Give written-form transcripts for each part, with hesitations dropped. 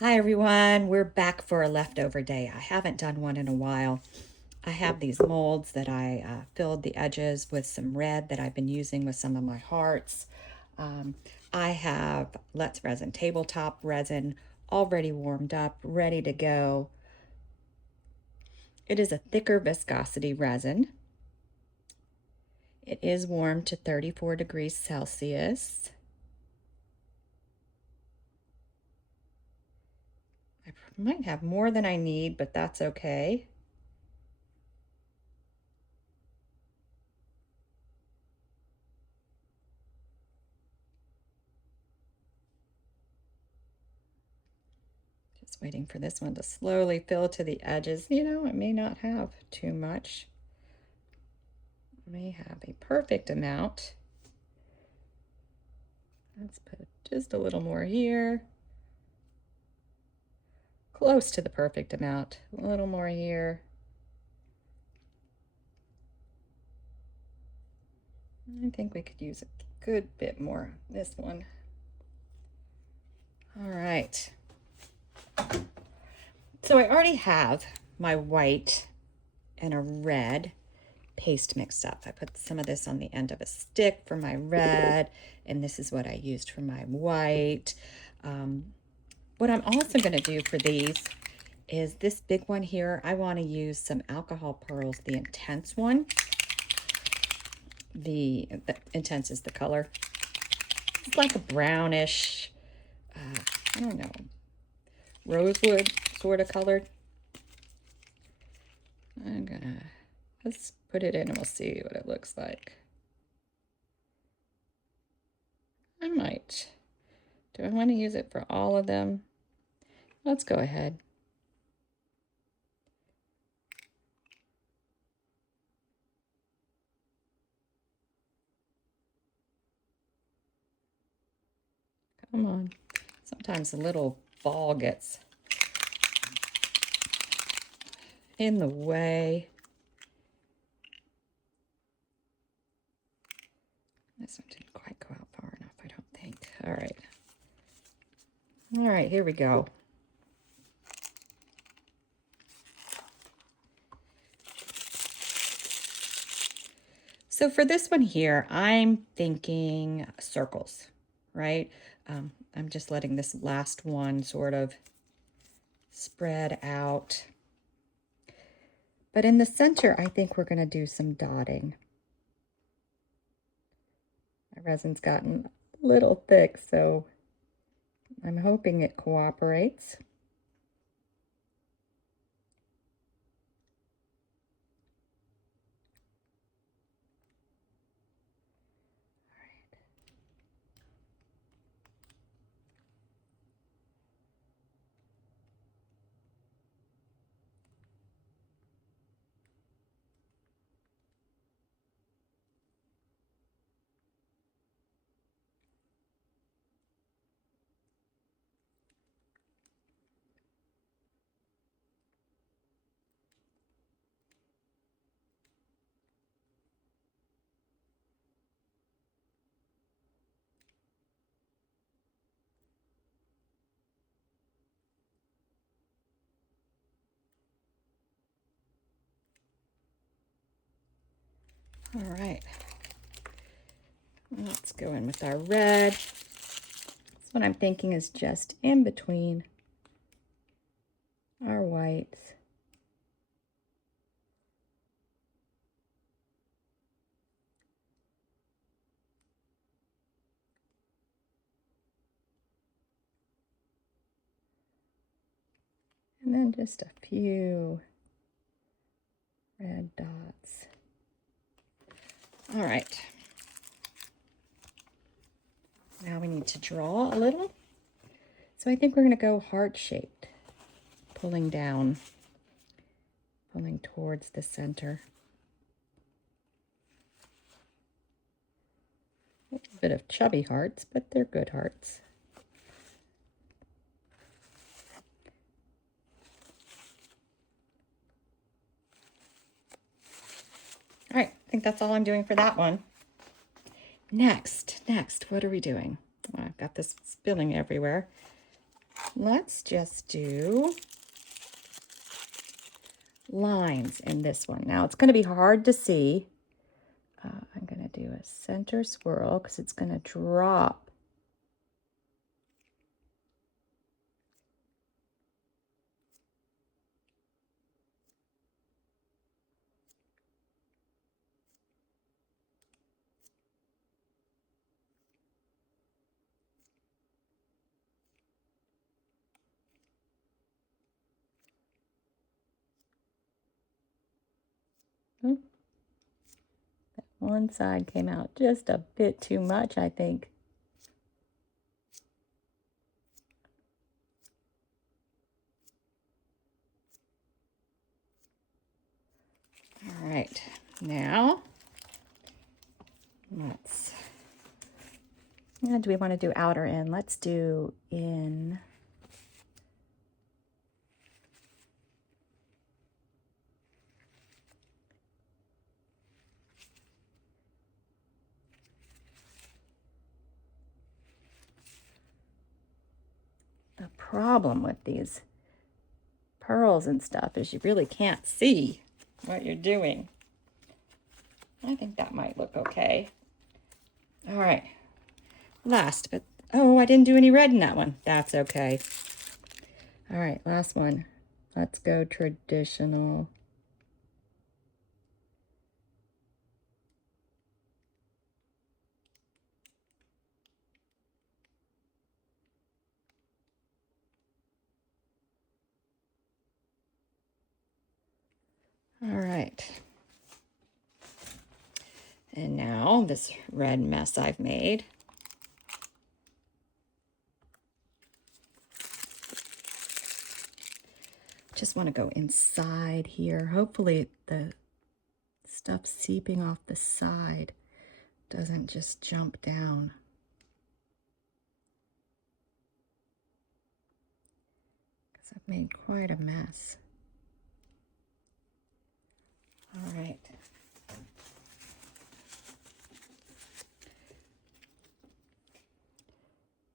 Hi everyone, we're back for a leftover day. I haven't done one in a while. I have these molds that I filled the edges with some red that I've been using with some of my hearts. Um, I have Let's Resin tabletop resin already warmed up, ready to go. It is a thicker viscosity resin. It is warm to 34 degrees Celsius. I might have more than I need, but that's okay. Just waiting for this one to slowly fill to the edges. You know, it may not have too much. It may have a perfect amount. Let's put just a little more here. Close to the perfect amount. A little more here. I think we could use a good bit more this one. All right. So I already have my white and a red paste mixed up. I put some of this on the end of a stick for my red, and this is what I used for my white. What I'm also going to do for these is this big one here. I want to use some alcohol pearls, the intense one. The intense is the color. It's like a brownish, I don't know, rosewood sort of colored. Let's put it in and we'll see what it looks like. I might. Do I want to use it for all of them? Let's go ahead. Come on. Sometimes the little ball gets in the way. This one didn't quite go out far enough, I don't think. All right. All right, here we go. So for this one here, I'm thinking circles, right? I'm just letting this last one sort of spread out. But in the center, I think we're going to do some dotting. My resin's gotten a little thick, so I'm hoping it cooperates. All right, let's go in with our red. This one I'm thinking is just in between our whites. And then just a few red dots. All right. Now we need to draw a little. So I think we're going to go heart-shaped, pulling down, pulling towards the center. A little bit of chubby hearts, but they're good hearts. All right, I think that's all I'm doing for that one. Next, what are we doing? Well, I've got this spilling everywhere. let's just do lines in this one. Now it's going to be hard to see. I'm going to do a center swirl because it's going to drop. That one side came out just a bit too much, I think. All right, now let's, do we want to do outer in? Let's do in. The problem with these pearls and stuff is you really can't see what you're doing. I think that might look okay. All right, last, but oh, I didn't do any red in that one. That's okay. All right, last one. Let's go traditional. All right. And now this red mess I've made. Just want to go inside here. Hopefully the stuff seeping off the side doesn't just jump down. Because I've made quite a mess. All right.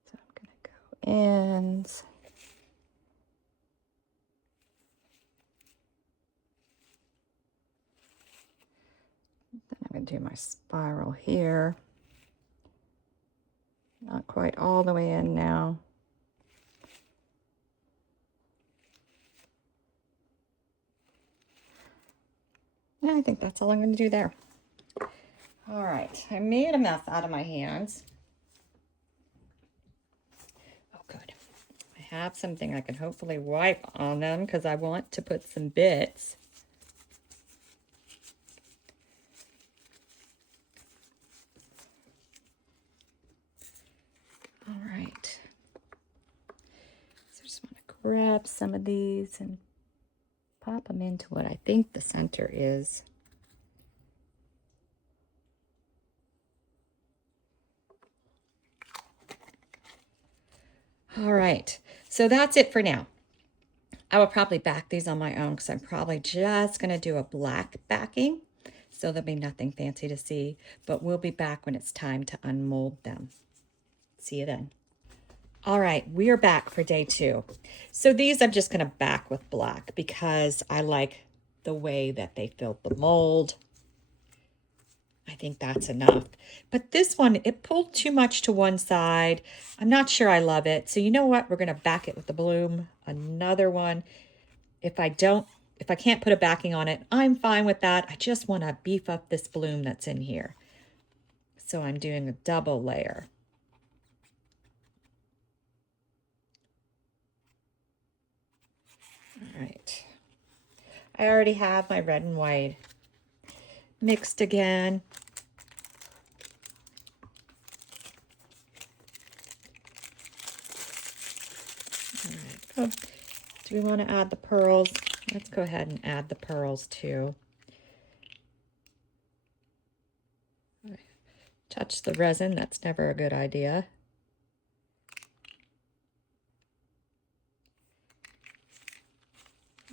So I'm going to go in. Then I'm going to do my spiral here. Not quite all the way in now. Yeah, I think that's all I'm going to do there. All right, I made a mess out of my hands. Oh, good. I have something I can hopefully wipe on them because I want to put some bits. All right. So I just want to grab some of these and pop them into what I think the center is. All right, so that's it for now. I will probably back these on my own because I'm probably just going to do a black backing. So there'll be nothing fancy to see, but we'll be back when it's time to unmold them. See you then. All right, we are back for day 2. So these I'm just going to back with black because I like the way that they filled the mold. I think that's enough. But this one, it pulled too much to one side. I'm not sure I love it. So you know what? We're going to back it with the bloom. Another one. If I can't put a backing on it, I'm fine with that. I just want to beef up this bloom that's in here. So I'm doing a double layer. All right. I already have my red and white mixed again. All right. Oh, do we want to add the pearls? Let's go ahead and add the pearls too. Touch the resin, that's never a good idea.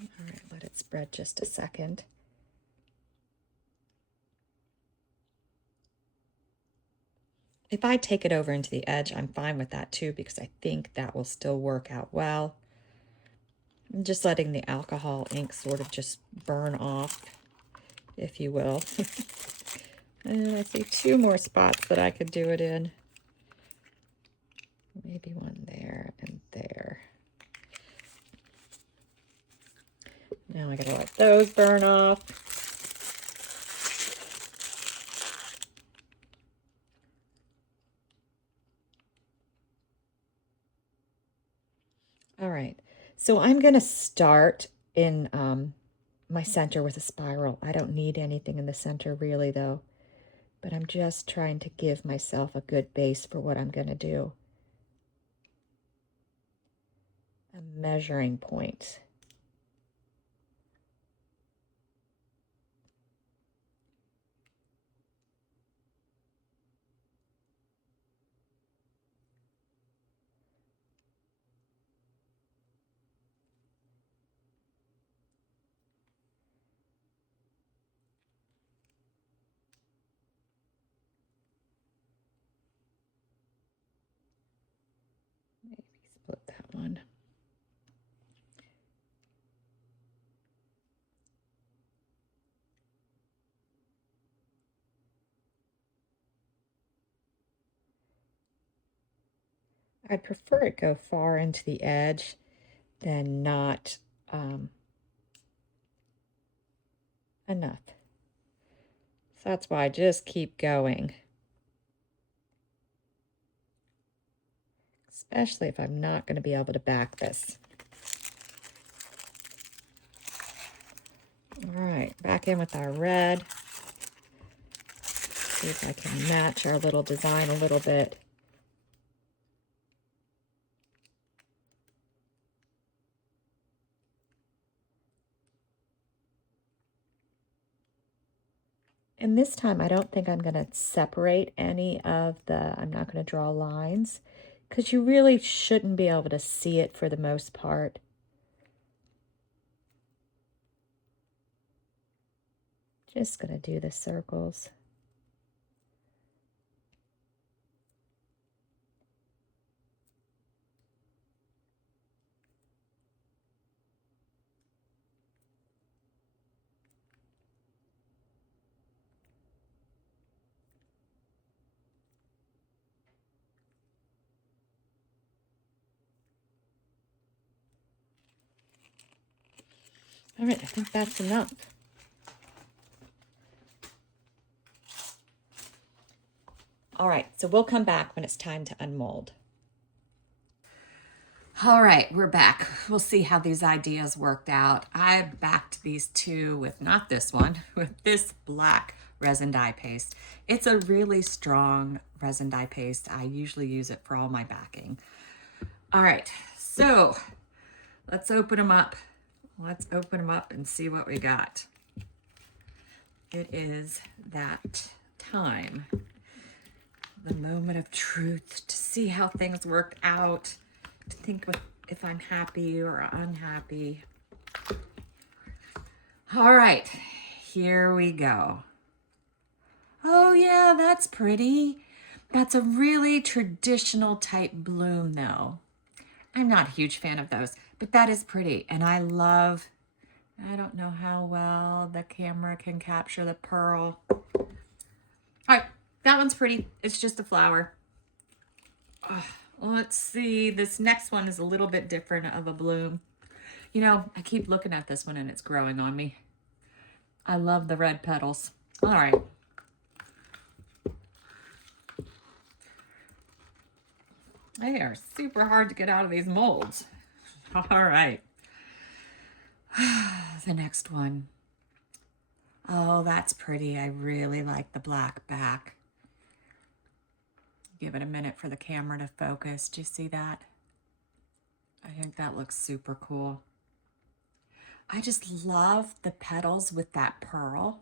All right, let it spread just a second. If I take it over into the edge, I'm fine with that too, because I think that will still work out well. I'm just letting the alcohol ink sort of just burn off, if you will. And I see 2 more spots that I could do it in. Maybe one there and there. Now I gotta let those burn off. All right, so I'm gonna start in my center with a spiral. I don't need anything in the center really though, but I'm just trying to give myself a good base for what I'm gonna do. A measuring point. Maybe split that one. I'd prefer it go far into the edge than not enough. So that's why I just keep going. Especially if I'm not going to be able to back this. All right, back in with our red. See if I can match our little design a little bit. And this time, I don't think I'm going to separate any of the, I'm not going to draw lines, because you really shouldn't be able to see it for the most part. Just going to do the circles. All right, I think that's enough. All right, so we'll come back when it's time to unmold. All right, we're back. We'll see how these ideas worked out. I backed these two with, not this one, with this black resin dye paste. It's a really strong resin dye paste. I usually use it for all my backing. All right, so let's open them up. Let's open them up and see what we got. It is that time, the moment of truth, to see how things work out, to think if I'm happy or unhappy. All right, here we go. Oh yeah, that's pretty. That's a really traditional type bloom though. I'm not a huge fan of those, but that is pretty. And I don't know how well the camera can capture the pearl. All right, that one's pretty. It's just a flower. Let's see, this next one is a little bit different of a bloom. You know, I keep looking at this one and it's growing on me. I love the red petals. All right. They are super hard to get out of these molds. All right. The next one. Oh, that's pretty. I really like the black back. Give it a minute for the camera to focus. Do you see that? I think that looks super cool. I just love the petals with that pearl.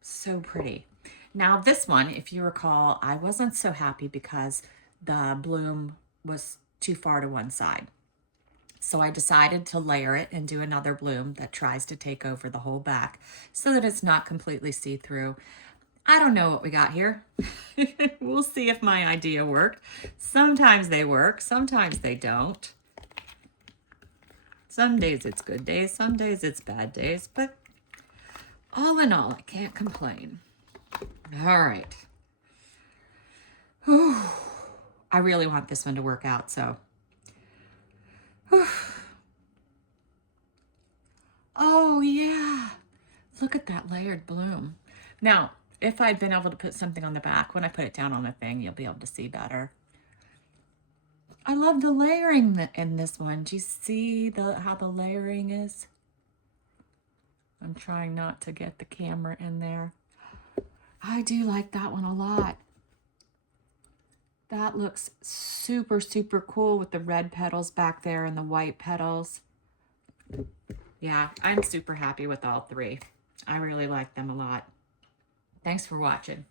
So pretty. Now this one, if you recall, I wasn't so happy because the bloom was too far to one side. So I decided to layer it and do another bloom that tries to take over the whole back so that it's not completely see-through. I don't know what we got here. We'll see if my idea worked. Sometimes they work, sometimes they don't. Some days it's good days, some days it's bad days, but all in all, I can't complain. All right. Whew. I really want this one to work out, so. Whew. Oh yeah, look at that layered bloom. Now, if I'd been able to put something on the back, when I put it down on the thing, you'll be able to see better. I love the layering in this one. Do you see how the layering is? I'm trying not to get the camera in there. I do like that one a lot. That looks super, super cool with the red petals back there and the white petals. Yeah, I'm super happy with all three. I really like them a lot. Thanks for watching.